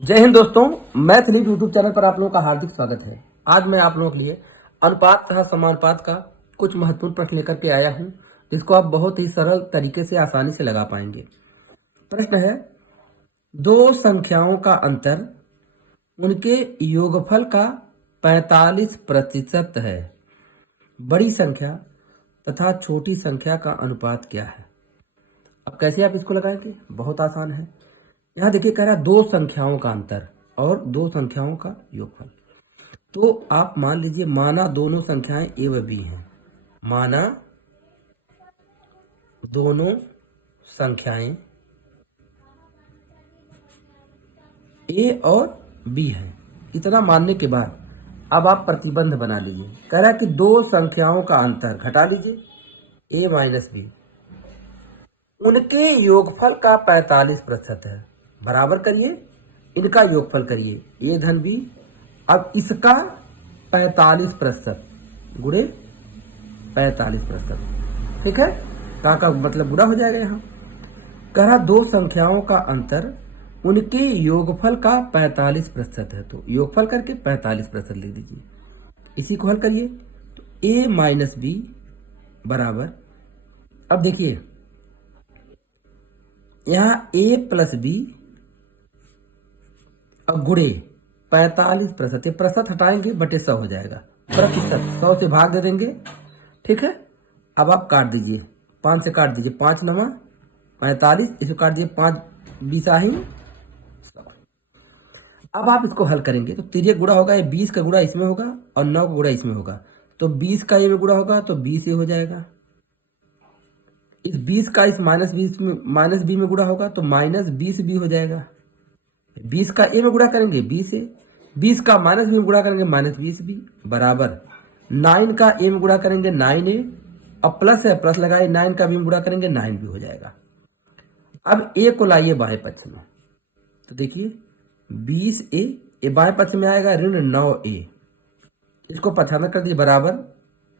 जय हिंद दोस्तों। Math lead YouTube channel पर आप लोगों का हार्दिक स्वागत है। आज मैं आप लोगों के लिए अनुपात तथा समानुपात का कुछ महत्वपूर्ण प्रश्न लेकर के आया हूं, जिसको आप बहुत ही सरल तरीके से आसानी से लगा पाएंगे। प्रश्न है, दो संख्याओं का अंतर उनके योगफल का 45% है। बड़ी संख्या तथा छोटी संख्या का अनुपात क्या है? अब कैसे आप इसको लगाएंगे? बहुत आसान है। यहाँ देखिए, कह रहा है दो संख्याओं का अंतर और दो संख्याओं का योगफल। तो आप मान लीजिए, माना दोनों संख्याएं ए व बी हैं। माना दोनों संख्याएं ए और बी हैं। इतना मानने के बाद अब आप प्रतिबंध बना लीजिए। कह रहा है कि दो संख्याओं का अंतर घटा लीजिए, ए माइनस बी, उनके योगफल का 45% है। बराबर करिए, इनका योगफल करिए, ए धन बी। अब इसका 45% गुणे 45%, ठीक है। का मतलब गुणा हो जाएगा। यहाँ कह रहा दो संख्याओं का अंतर उनके योगफल का 45% है, तो योगफल करके 45% लिख दीजिए। इसी को हल करिए तो ए माइनस बी बराबर, अब देखिए यहाँ ए प्लस बी, अब गुणे 45%, ये प्रतिशत हटाएंगे बटे 100 हो जाएगा। प्रतिशत 100 से भाग दे देंगे, ठीक है। अब आप काट दीजिए, 5 से काट दीजिए, 5 नमा 45, इसे काट दीजिए 5 बीसाही 100। अब आप इसको हल करेंगे तो तिर्यक गुणा होगा, ये 20 का गुणा इसमें होगा और 9 का गुणा इसमें होगा, तो 20 का ये में गुणा होगा तो 20 ये हो जाएगा। इस 20 का इस माइनस बी में गुणा होगा तो माइनस 20 बी हो जाएगा। 20 का ए में गुणा करेंगे 20 ए, 20 का माइनस बी में गुणा करेंगे माइनस 20 बी, बराबर 9 का ए में गुणा करेंगे 9 ए, अब प्लस है प्लस लगाए, 9 का बी में गुणा करेंगे 9 बी हो जाएगा। अब ए को लाइए बाएं पक्ष में, तो देखिए 20 ए बाएं पक्ष में आएगा ऋण 9 ए, इसको 95 कर दिए, बराबर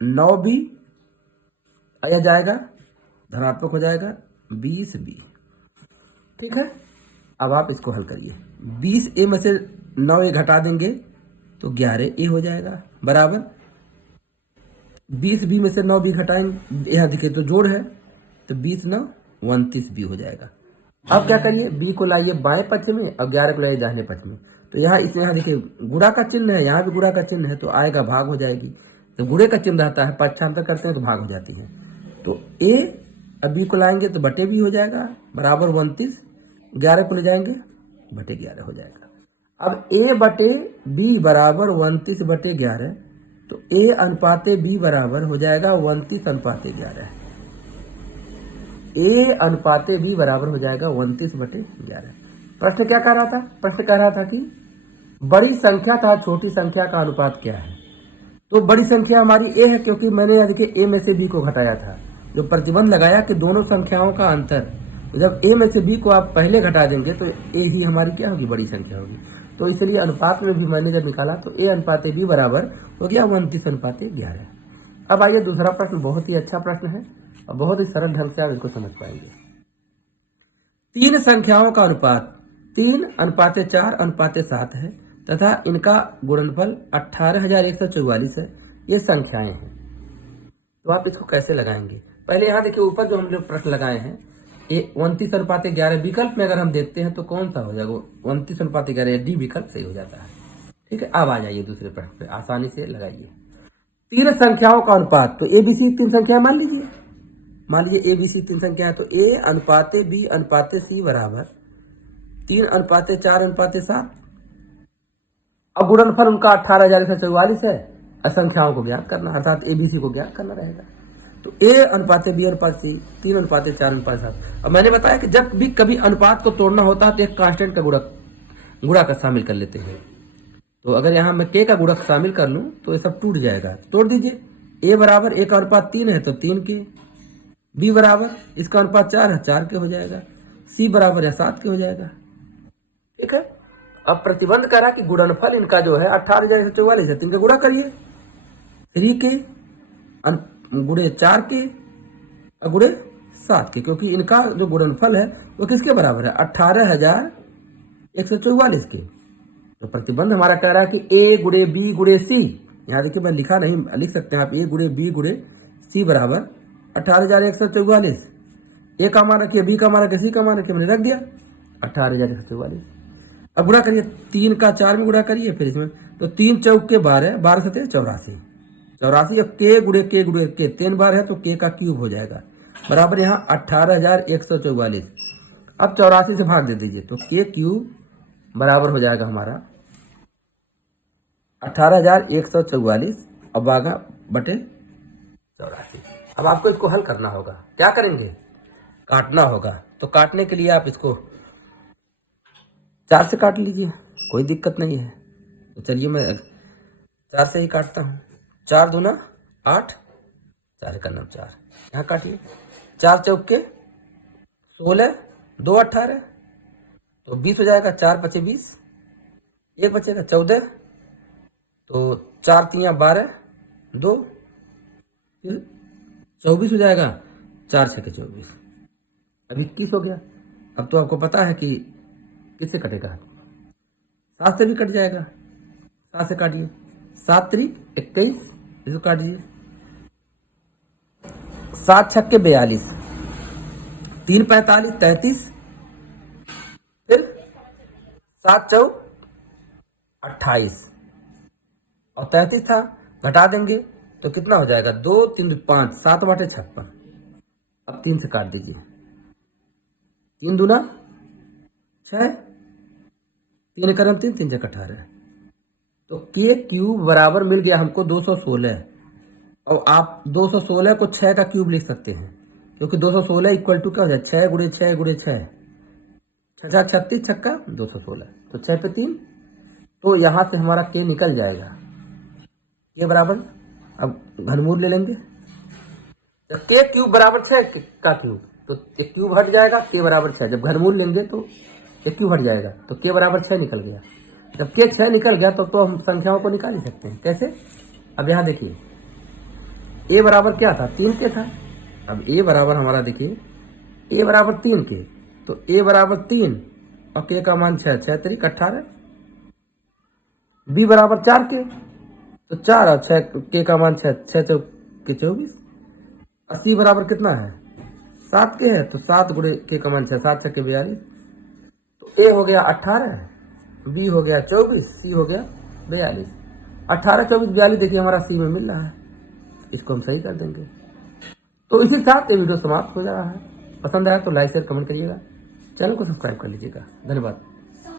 9 बी आया जाएगा, धनात्मक हो जाएगा 20 बी, ठीक है। अब आप इसको हल करिए, 20 ए में से 9 ए घटा देंगे तो 11 ए हो जाएगा, बराबर 20 बी में से 9 बी घटाएंगे, यहाँ देखिए तो जोड़ है, तो 20 9 29 बी हो जाएगा। अब क्या करिए, बी को लाइए बाएं पक्ष में और 11 को लाइए दाहिने पक्ष में, तो यहाँ इसमें यहाँ देखिए गुणा का चिन्ह है, यहाँ भी गुणा का चिन्ह है, तो आएगा भाग हो जाएगी। तो गुणे का चिन्ह रहता है, पक्षांतर करते हैं तो भाग हो जाती है। तो ए अब बी को लाएंगे तो बटे बी हो जाएगा, बराबर 29, 11 को ले जाएंगे बटे 11 हो जाएगा। अब ए बटे बी बराबर 29 बटे 11, तो ए अनुपाते बी बराबर हो जाएगा 29 अनुपाते 11। ए अनुपाते बी बराबर हो जाएगा 29 बटे 11। प्रश्न क्या कह रहा था? प्रश्न कह रहा था कि बड़ी संख्या तथा छोटी संख्या का अनुपात क्या है। तो बड़ी संख्या हमारी ए है, क्योंकि मैंने यहाँ देखिए ए में से बी को घटाया था। जो प्रतिबंध लगाया कि दोनों संख्याओं का अंतर, जब ए में से बी को आप पहले घटा देंगे तो ए ही हमारी क्या होगी, बड़ी संख्या होगी। तो इसलिए अनुपात में भी मैंने जब निकाला तो ए अनुपाते बी बराबर हो गया 29 अनुपाते 11। अब आइए दूसरा प्रश्न, बहुत ही अच्छा प्रश्न है और बहुत ही सरल ढंग से आप इसको समझ पाएंगे। तीन संख्याओं का अनुपात 3 अनुपाते 4 अनुपाते 7 है तथा इनका गुणनफल 18,144 है। ये संख्याएं हैं, तो आप इसको कैसे लगाएंगे? पहले यहाँ देखिए, ऊपर जो हम लोग प्रश्न लगाए हैं, ये 29 अनुपाते 11 विकल्प में अगर हम देखते हैं तो कौन सा हो जाएगा? 29 अनुपाते 11, डी विकल्प सही हो जाता है, ठीक है। अब आ जाइए दूसरे प्रश्न पे, आसानी से लगाइए। तीन संख्याओं का अनुपात, तो एबीसी तीन संख्या मान लीजिए, एबीसी तीन संख्या है, तो ए अनुपाते बी अनुपाते सी बराबर 3 अनुपाते 4 अनुपाते 7। अब गुणनफल उनका 18,144 है, असंख्याओं को ज्ञात करना, अर्थात एबीसी को ज्ञात करना रहेगा। तो ए अनुपाते बी अनुपात सी, 3 अनुपाते 4 अनुपात 7। अब मैंने बताया कि जब भी कभी अनुपात को तोड़ना होता है तो एक कांस्टेंट का गुणक शामिल कर लेते हैं। तो अगर यहाँ मैं के का गुणक शामिल कर लूं तो ये सब टूट जाएगा। तोड़ दीजिए, ए बराबर ए का अनुपात 3 है तो 3 के, बी बराबर इसका अनुपात 4 है 4 के हो जाएगा, सी बराबर है 7 के हो जाएगा, ठीक है। अब प्रतिबंध करा कि गुणनफल इनका जो है 18,144 है, 3 का गुणा करिए, 3 के गुणे 4 के गुणे 7 के, क्योंकि इनका जो गुणनफल है वो किसके बराबर है? 18,000 144 के। तो प्रतिबंध हमारा कह रहा है कि ए गुणे बी गुणे सी, यहाँ देखिए मैं लिखा नहीं, लिख सकते हैं आप, ए गुणे बी गुणे सी बराबर 18,144। ए का मान रखिए, बी का मान रखिए, सी का मान रखिए, मैंने रख दिया 18,144। अब गुणा करिए, 3 का 4 में गुणा करिए, फिर इसमें तो 3 चौक के 12, 12 सते 84, 84 अब के गुणे के 3 बार है तो के का क्यूब हो जाएगा बराबर यहाँ 18,144। अब 84 से भाग दे दीजिए तो के क्यूब बराबर हो जाएगा हमारा 18,144 और बागा बटे 84। अब आपको इसको हल करना होगा, क्या करेंगे, काटना होगा। तो काटने के लिए आप इसको 4 से काट लीजिए, कोई दिक्कत नहीं है। तो चलिए मैं 4 से ही काटता हूँ। 4 दूना 8, 4 का 9 4, यहाँ काटिए। 4 चौक के 16, 2 18, तो 20 हो जाएगा। 4 पचे 20, 1 बचेगा 14, तो 4 3 12, 2 24 हो जाएगा। 4 6 24, अब 21 हो गया। अब तो आपको पता है कि किससे कटेगा, 7 से भी कट जाएगा। 7 से काटिए, 7 3 21, इसको काट दीजिए। 7 6 42, 3 45 33, फिर 7 4 28 और 33 था, घटा देंगे तो कितना हो जाएगा, 2 3 5, 7 बटे 56। अब 3 से काट दीजिए, 3 दूना 6, 3 करम 3, 3 जक 18, तो के क्यूब बराबर मिल गया हमको 216। और आप 216 को 6 का क्यूब लिख सकते हैं, क्योंकि 216 इक्वल टू क्या हो जाए, 6 गुणे 6 गुणे 6, 6 36 छक्का 216, तो 6 पे 3, तो यहाँ से हमारा के निकल जाएगा। के बराबर, अब घनमूल ले लेंगे, तो के क्यूब बराबर 6 का क्यूब, तो एक क्यूब हट जाएगा, के बराबर 6। जब घनमूल लेंगे तो एक क्यूब हट जाएगा, तो के बराबर 6 निकल गया। जब के 6 निकल गया तो हम संख्याओं को निकाल ही सकते हैं। कैसे, अब यहाँ देखिए, ए बराबर क्या था, 3 के था। अब ए बराबर हमारा देखिए, ए बराबर 3 के, तो ए बराबर 3 और के का मान 6, 6 3 18। बी बराबर 4 के, तो 4 और 6 के का मान 6, 6 चौक के 24। और सी बराबर कितना है, 7 के है, तो 7 गुणे के का मान 6, 7 6 के 42। तो ए हो गया 18, बी हो गया 24, सी हो गया 42। 18 24 42 देखिए हमारा सी में मिल रहा है, इसको हम सही कर देंगे। तो इसी के साथ ये वीडियो समाप्त हो जा रहा है। पसंद आया तो लाइक शेयर कमेंट करिएगा, चैनल को सब्सक्राइब कर लीजिएगा। धन्यवाद।